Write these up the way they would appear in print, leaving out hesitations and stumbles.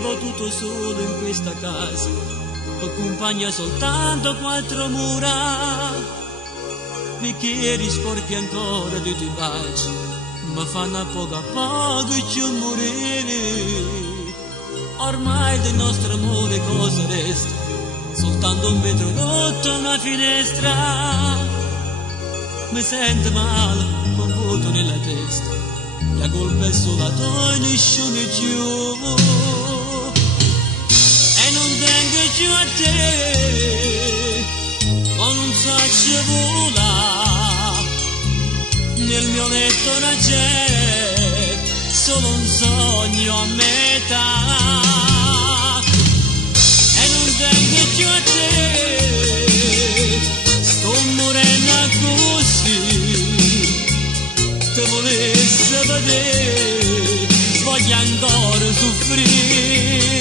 vivo tutto solo in questa casa, accompagna soltanto quattro mura, bicchieri sporchi ancora di tuoi baci, ma fanno a poco ci morire. Ormai del nostro amore cosa resta? Soltanto un vetro rotto, una finestra. Mi sento male, con vuoto nella testa, la colpa è sola tua e nessuno più. E non tengo più a te, ma non so volare. Nel mio letto non c'è solo un sogno a metà. E non tengo più a te, sto morendo così. Te volesse vedere, voglio ancora soffrire.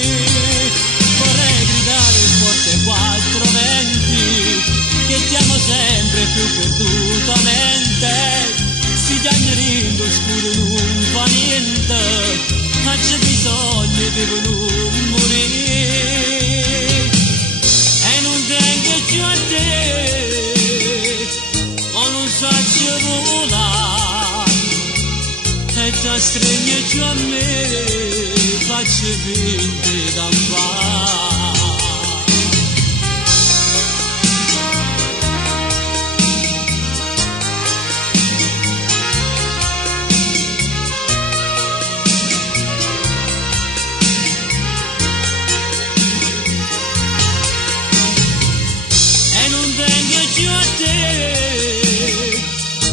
Vorrei gridare forte quattro venti, che ti amo sempre più perdutamente. Si chiamerino scuro non fa niente, ma c'è bisogno di non morire. E non tengo più a te, o non so volare, e ti stringi giù a me, faccio finta di campare.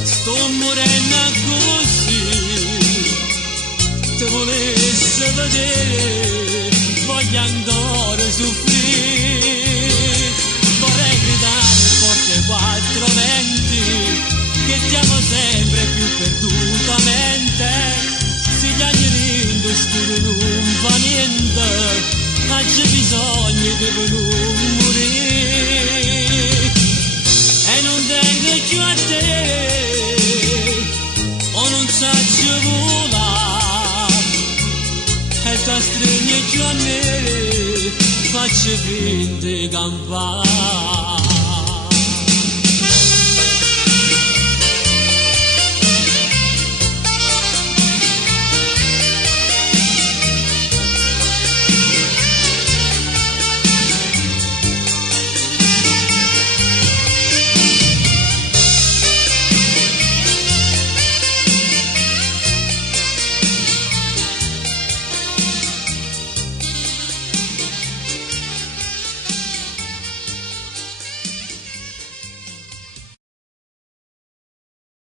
Sto morendo così, te volesse vedere, voglio ancora soffrire. Vorrei gridare forte quattro venti, che stiamo sempre più perdutamente. Si chiamerino scuro non fa niente, ma c'è bisogno di non morire. E non tengo più a te, o non so volare, e ti stringi giù a me, faccio finta di campare.